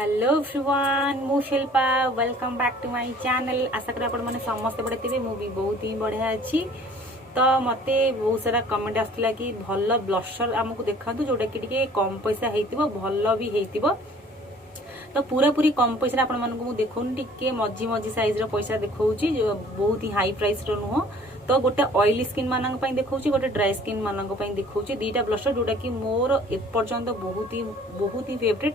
Hello everyone मु Shilpa welcome back to my channel. आशा करी आपण माने समस्त बड़े थे मु भी बहुत ही बढ़िया अच्छी। तो मते बहुत सारा कमेंट आसला कि भल ब्लशर आमको देखातु जोटा कि टिके कम पैसा हेतिबो भल भी हेतिबो। तो पूरा पूरी कम पैसा आपण मानकु मु देखौनी टिके मझी मझी साइज रो पैसा देखौची बहुत ही हाई प्राइस रो नुह। तो गोटे ऑयली स्किन मानक पई देखौची गोटे ड्राई स्किन मानक पई देखौची दीटा ब्लशर जोटा कि मोर एपर्यंत बहुत ही फेवरेट।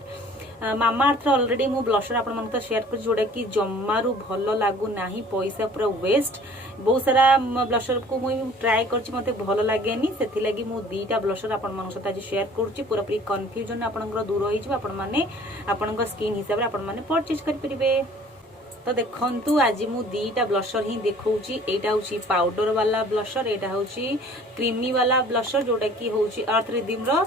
मामा अर्थ ऑलरेडी मु ब्लशर आपण मन तो शेयर कर जोटा कि जम्मारू भल लागू नाही पैसा पूरा वेस्ट। बहुत सारा ब्लशर को मु ट्राई करछि मते भल लागेनी सेथि लागि मु दीटा ब्लशर आपण मन सहित आज शेयर करछि। पूरा पूरी कंफ्यूजन आपनकर दूर होई जिवो आपण माने आपनकर स्किन हिसाब रे आपण माने परचेज कर परिबे। तो देखंतु आज मु दीटा ब्लशर ही देखौची। एटा होची पाउडर वाला ब्लशर एटा होची क्रीमी वाला ब्लशर जोटा कि होची अर्थ रिदम रो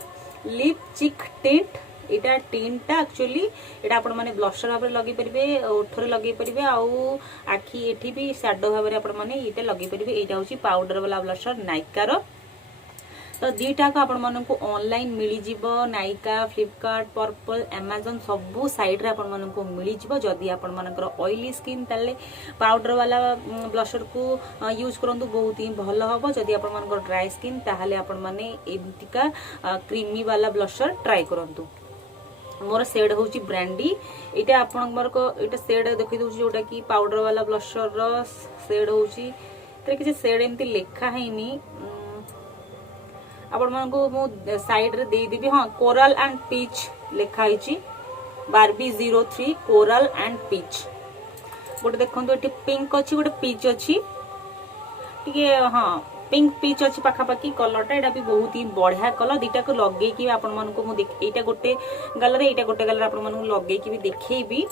लिप चिक टिंट। एटा टिंटा एक्चुअली एटा आपण माने ब्लशर भाबरे लगे परिबे ओठरे लगे परिबे आउ आखी एठी भी शैडो भाबरे आपण माने एटा लगे परिबे। एटा होची पाउडर वाला ब्लशर नायका रो। तो दीटा को आपण मानन को ऑनलाइन मिली जिवो नायका फ्लिपकार्ट पर्पल अमेज़न सबु साइड रे आपण मानन को मिली जिवो। जदी आपण मानकर ऑयली स्किन ताले पाउडर वाला ब्लशर को यूज करंतु बहुत ही भलो हबो। जदी आपण मानकर ड्राई स्किन ताहाले आपण माने एमतिका क्रीमी वाला ब्लशर ट्राई करंतु। मोर शेड होची ब्रांडी एटा आपण मोर को एटा शेड देखि दोची जोटा कि पाउडर वाला ब्लशर रो शेड होची तरे कि शेड एमति लेखा हैनी आपण मन को मु साइड रे दे देबी। हां कोरल एंड पीच लेखा हिची बारबी 03 कोरल एंड पीच। गोटे देखंतु एटी पिंक अछि गोटे पीच अछि टिके हां पिंक पीच अछि पाखापाखी कलरटा एटा भी बहुत ही बढ़िया कलर। दीटा को लगे कि आपण मन को मु एटा गोटे गलर एटा गोटे गलर आपण मन को लगे कि भी देखेबी।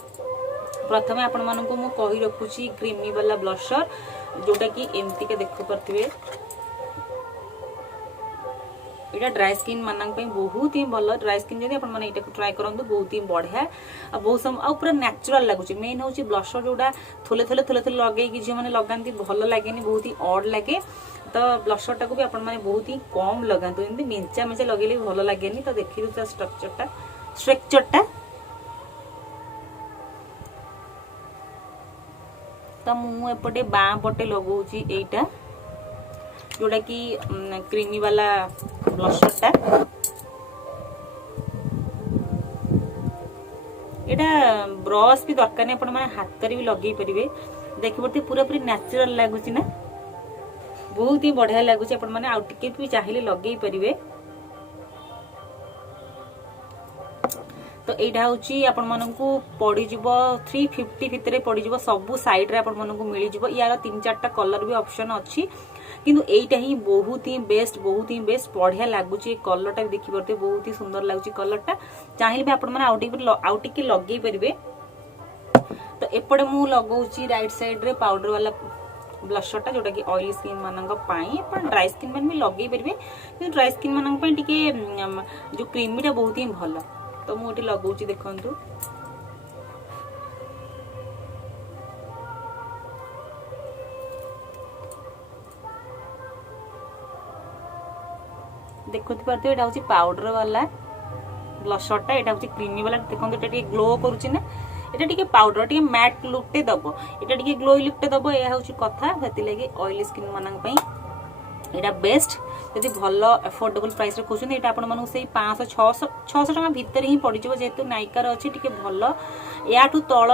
प्रथमे आपण मन को मु कहि रखुची क्रीमी वाला ब्लशर जोटा कि एमती के देखो परथिबे। एटा ड्राई स्किन मानन पे बहुत ही भलो। ड्राई स्किन जदी आपण माने एटा को ट्राई करंतु बहुत ही बढ़िया आ बहुत सम आ पूरा नेचुरल लागुची। मेन होची ब्लशर जोडा थोले थोले लगे कि जे माने लगांती भलो लागेनी बहुत ही ऑड लागे। तो ब्लशर टाको भी आपण माने बहुत ही कम लगांतु एंदी मिंचा मिंचा लगेले भलो लागेनी। तो देखि दु स्ट्रक्चरटा तो मु एपटे बाँ पटे लगौची एटा जोटा कि क्रीमी वाला ब्लशरटा। एटा ब्रश भी दरकार नहीं आपण माने हाथ रे भी लगे परिबे। देखि परते पूरा पूरी नेचुरल लागुची ना बहुत ही बढ़िया लागुची। आपण माने आउ टिके भी चाहिले लगे परिबे। तो एटा होची आपण माननकु पड़ी जिवो 350 भितरे पड़ी जिवो सबु साइड रे आपण माननकु मिली जिवो। यार 3-4टा कलर भी ऑप्शन अछि किंतु एटा ही बहुत ही बेस्ट बढ़िया लागुची। कलरटा भी देखि परते बहुत ही सुंदर लागुची कलरटा। चाहिले भी आपण माने आउ टिके लगे परिबे। तो एपडे मु लगौची राइट साइड रे पाउडर वाला ब्लशरटा जोटा कि ऑयली स्किन मानक पाई पण ड्राई स्किन मन भी लगे परिबे। कि ड्राई स्किन मानक पई टिके जो क्रीमीटा बहुत ही भलो। तो मु एटी लगौची देखंतु देखुति परते एटा होची पाउडर वाला ब्लशरटा एटा होची क्रीमी वाला। देखंतु एटा टिके ग्लो करूची ना एटा टिके पाउडर टिके मैट लुकटे दबो एटा टिके ग्लो लुकटे दबो। या होची कथा सेति लागि ऑयली स्किन मानन पई एटा बेस्ट। यदि भलो अफोर्डेबल प्राइस रे खोजन एटा आपण मानु सेई 500-600 टका भीतर ही पड़ी जिवो। जेतु नायका रो अछि टिके भलो याठू तळ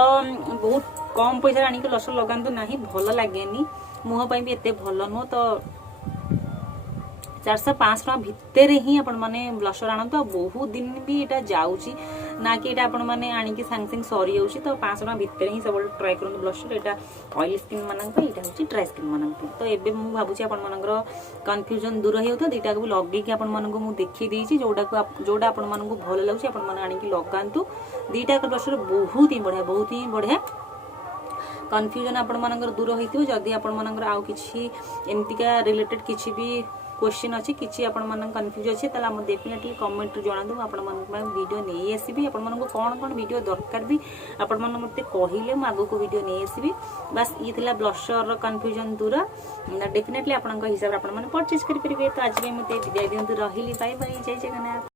बहुत कम पैसा आनी के ब्लशर लगांतु नाही भलो लागेनी मुह पई भी एते भलो न। तो 400-500 टका भितर ही आपण माने ब्लशर आनंतु बहुत दिन भी एटा जाउची ना कि एटा आपण माने आनी के सांग सांग सरी जाउची। तो 500 टका भितर ही सब ट्राई करन ब्लशर। एटा ऑयली स्किन मानन पे एटा होची ड्राई स्किन मानन पे। तो एबे मु भाबुची आपण मानकर कंफ्यूजन दूर हेउ। तो दीटा को लगे कि आपण मानन को मु देखि देइची जोडा आपण मानन को भलो लागुची आपण माने आनी के लगांतु। दीटा के ब्लशर बहुत ही बढ़िया कंफ्यूजन आपण मानकर दूर होइतिबो। जदी आपण मानकर आउ किछि एमतिका रिलेटेड किछि भी क्वेश्चन अच्छी किसी आपण कन्फ्यूज अच्छे ताला हम डेफिनेटली कमेंट जणा दू आपण मन वीडियो नहीं आसबी। आपण मन को कौन कौन वीडियो दरकार भी आपण मन मते कहिले म आगो को वीडियो नहीं आसबी। बस ये थिला ब्लशर कन्फ्यूजन दूर डेफिनेटली आपण हिसाब आपण मन परचेज करि परिबे। तो आज मते विदाय दियंतु रहिली बाय बाय जय जगन्नाथ।